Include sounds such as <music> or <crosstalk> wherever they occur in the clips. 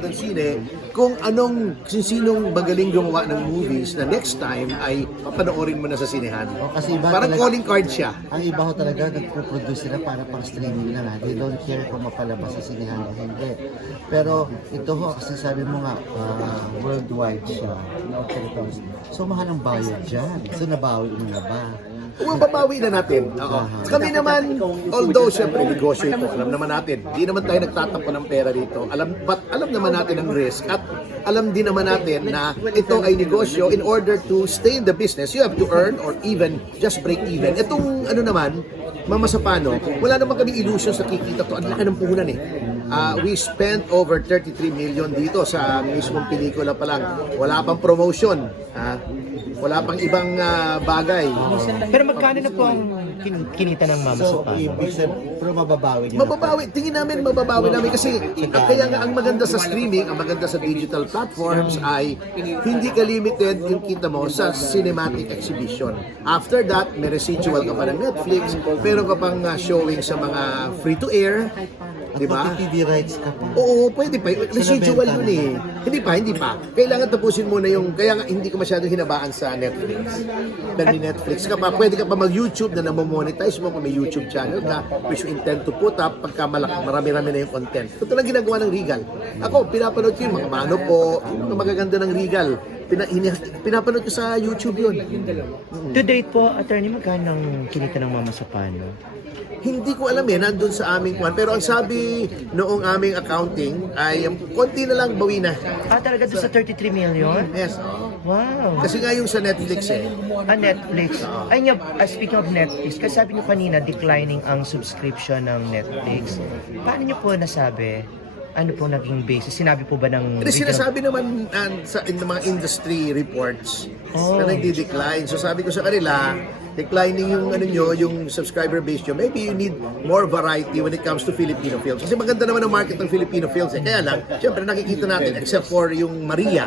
ng sine kung anong sinong magaling gumawa ng movies na next time ay papanoorin mo na sa sinehan. O, kasi iba Parang talaga- calling card siya. Ang iba ho talaga, nagpo-produce sila para pang streaming lang. ha. They don't care kung mapalabas sa sinihan o hindi. Pero ito ho, kasi sabi mo nga, ah, worldwide siya. no territories. So mahal ang bayad dyan. So nabawi mo na ba? Kung babawi na natin. Oo. Kami naman, although syempre negosyo ito, alam naman natin, di naman tayo nagtatampo ng pera dito. Alam, but alam naman natin ang risk at alam din naman natin na ito ay negosyo in order to stay in the business, you have to earn or even just break even. Itong ano naman, Mama Sapano, wala naman kami illusion sa kikita to. Ang laki ng puhunan eh. Ah, we spent over 33 million dito sa mismong pelikula pa lang. Wala pang promotion. Ha? Wala pang ibang ah, bagay. Pero magkano na po ang kin- kinita ng Mama So, Sopa? ibig sabihin, pero mababawi niyo na. Mababawi, tingin namin mababawi namin kasi kaya nga ang maganda sa streaming, ang maganda sa digital platforms ay hindi ka limited yung kita mo sa cinematic exhibition. After that, may residual ka pa ng Netflix, meron ka pang uh, showing sa mga free-to-air, di ba? TV rights ka pa. Oo, pwede pa. Residual yun eh. Hindi pa, hindi pa. Kailangan tapusin muna yung, kaya nga hindi ko masyadong hinabaan sa Netflix. Dahil may Netflix ka pa, pwede ka pa mag-YouTube na namamonetize mo kung may YouTube channel ka, which you intend to put up pagka malaki, marami-rami na yung content. Ito lang ginagawa ng Regal. Ako, pinapanood ko yung mga mano po, yung mga magaganda ng Regal. Pina, pinapanood ko sa YouTube yun. To date po, attorney, magkano ang kinita ng Mama Sopa? No? Hindi ko alam eh, nandun sa aming kwan. Pero ang sabi noong aming accounting ay um, konti na lang bawi na. Ah, talaga doon sa 33 million? Yes. Wow. Kasi nga yung sa Netflix eh. Ah, Netflix. Ay nga, ah, speaking of Netflix, kasi sabi niyo kanina, declining ang subscription ng Netflix. Paano niyo po nasabi? Ano po naging basis? Sinabi po ba ng... Pero sinasabi naman uh, sa in, mga industry reports Oh. na nagdi-decline. So sabi ko sa kanila, declining yung ano nyo, yung subscriber base nyo. Maybe you need more variety when it comes to Filipino films. Kasi maganda naman ang market ng Filipino films. Eh. Kaya lang, syempre nakikita natin, except for yung Maria,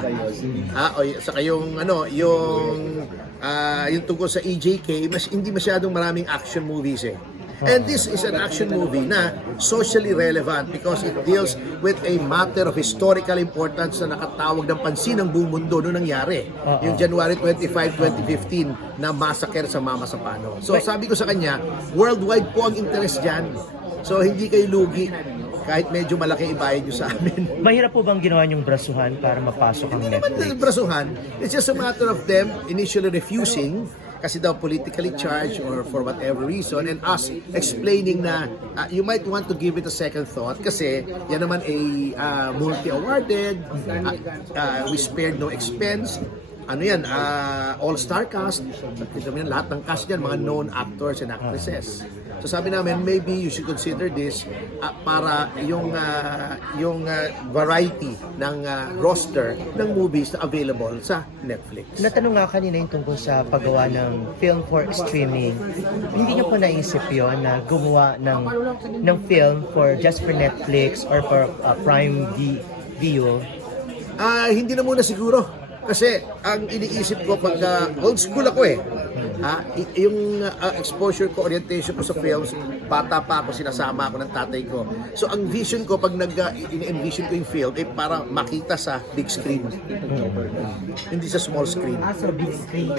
ah, o, saka yung ano, yung ah, yung tungkol sa EJK, mas hindi masyadong maraming action movies eh. And this is an action movie na socially relevant because it deals with a matter of historical importance na nakatawag ng pansin ng buong mundo noong nangyari. Oo. Yung January 25, 2015 na massacre sa Mama Sapano. So sabi ko sa kanya, worldwide po ang interest dyan. So hindi kayo lugi kahit medyo malaki ibayad nyo sa amin. <laughs> Mahirap po bang ginawa yung brasuhan para mapasok ang naman Netflix? ng brasuhan. It's just a matter of them initially refusing kasi daw politically charged or for whatever reason and us explaining na uh, you might want to give it a second thought kasi yan naman ay uh, multi-awarded uh, uh, we spared no expense ano yan, uh, all-star cast. Kita yan, lahat ng cast yan, mga known actors and actresses. So sabi namin, maybe you should consider this uh, para yung uh, yung uh, variety ng uh, roster ng movies na available sa Netflix. Natanong nga kanina yung tungkol sa paggawa ng film for streaming. Hindi niyo po naisip yon na gumawa ng ng film for just for Netflix or for uh, Prime Video? Ah, hindi na muna siguro. Kasi ang iniisip ko pagka old school ako eh. Ha, yung ah, exposure ko, orientation ko sa films, bata pa ako, sinasama ako ng tatay ko. So ang vision ko pag nag uh, envision ko yung film ay para makita sa big screen. Hindi sa small screen. big screen.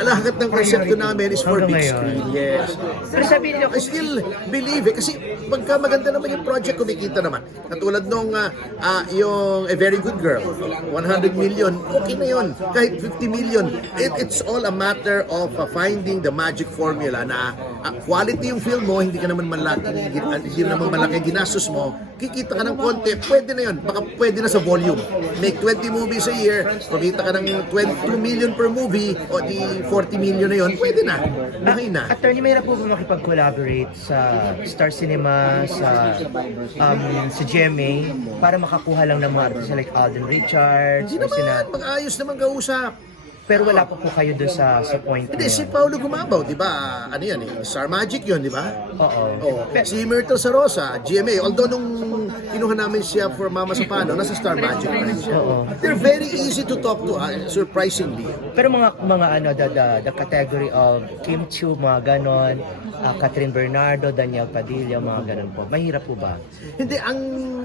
Ang lahat ng konsepto namin is for big screen. Yes. Pero sabi niyo, I still believe eh. Kasi pagka maganda naman yung project, kumikita naman. Katulad nung ah, ah, yung A Very Good Girl, 100 million, okay na yun. Kahit 50 million. It, it's all a matter of ah, finding the magic formula na ah, quality yung film mo, hindi ka naman malaki, hindi, hindi naman malaki ginastos mo, kikita ka ng konti, pwede na yun. Baka pwede na sa volume. Make 20 movies a year, kumita ka ng 22 million per movie, o di 40 million na yun, pwede na. Okay na. Attorney, mahirap po ba makipag-collaborate sa Star Cinema, sa um, sa GMA para makakuha lang ng mga artista like Alden Richards Hindi or sina... naman, mag-ayos naman kausap. Pero wala pa po kayo doon sa, sa point Hindi, si. Paolo Gumabaw, di ba? Ano yan eh? Star Magic yun, di ba? Oo. Oh, si Myrtle Sarosa, GMA. Although nung kinuha namin siya for Mama Sapano, nasa Star Magic pa rin siya. Oo. They're very easy to talk to, uh, surprisingly. Pero mga mga ano the the, the category of Kim Chiu, mga ganon, ah, Catherine Bernardo, Daniel Padilla, mga ganon po. Mahirap po ba? Hindi, ang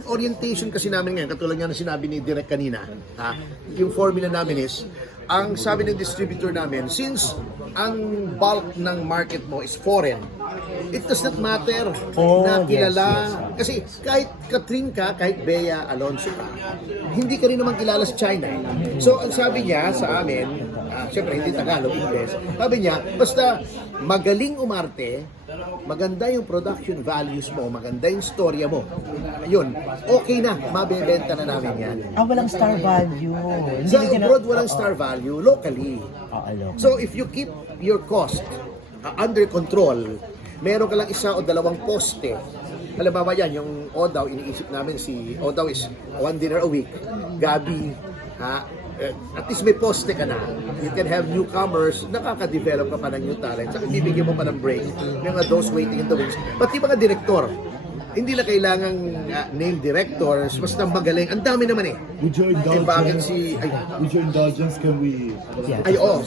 orientation kasi namin ngayon, katulad nga na sinabi ni Direk kanina, ha, yung formula namin is, ang sabi ng distributor namin, since ang bulk ng market mo is foreign, it does not matter Oh, na yes, kilala. yes. Kasi kahit Catherine ka, kahit Bea Alonso ka, hindi ka rin naman kilala sa China. So, ang sabi niya sa amin, ah, syempre hindi Tagalog, English, sabi niya, basta magaling umarte, maganda yung production values mo, maganda yung storya mo, yun, okay na, mabebenta na namin yan. Ah, walang star value. Hindi Sa abroad, walang star value, locally. Ah, alam. So if you keep your cost uh, under control, meron ka lang isa o dalawang poste. Halimbawa yan, yung Odaw, iniisip namin si Odaw is one dinner a week. Gabi, ha, eh, at least may poste ka na. You can have newcomers, nakaka-develop ka pa ng new talent, saka bibigyan mo pa ng break. May mga those waiting in the wings. Pati mga direktor, hindi na kailangang uh, name directors, basta magaling. Ang dami naman eh. With your Eh, indulgence, si... Ay, with your indulgence, can we Yeah. ay oo.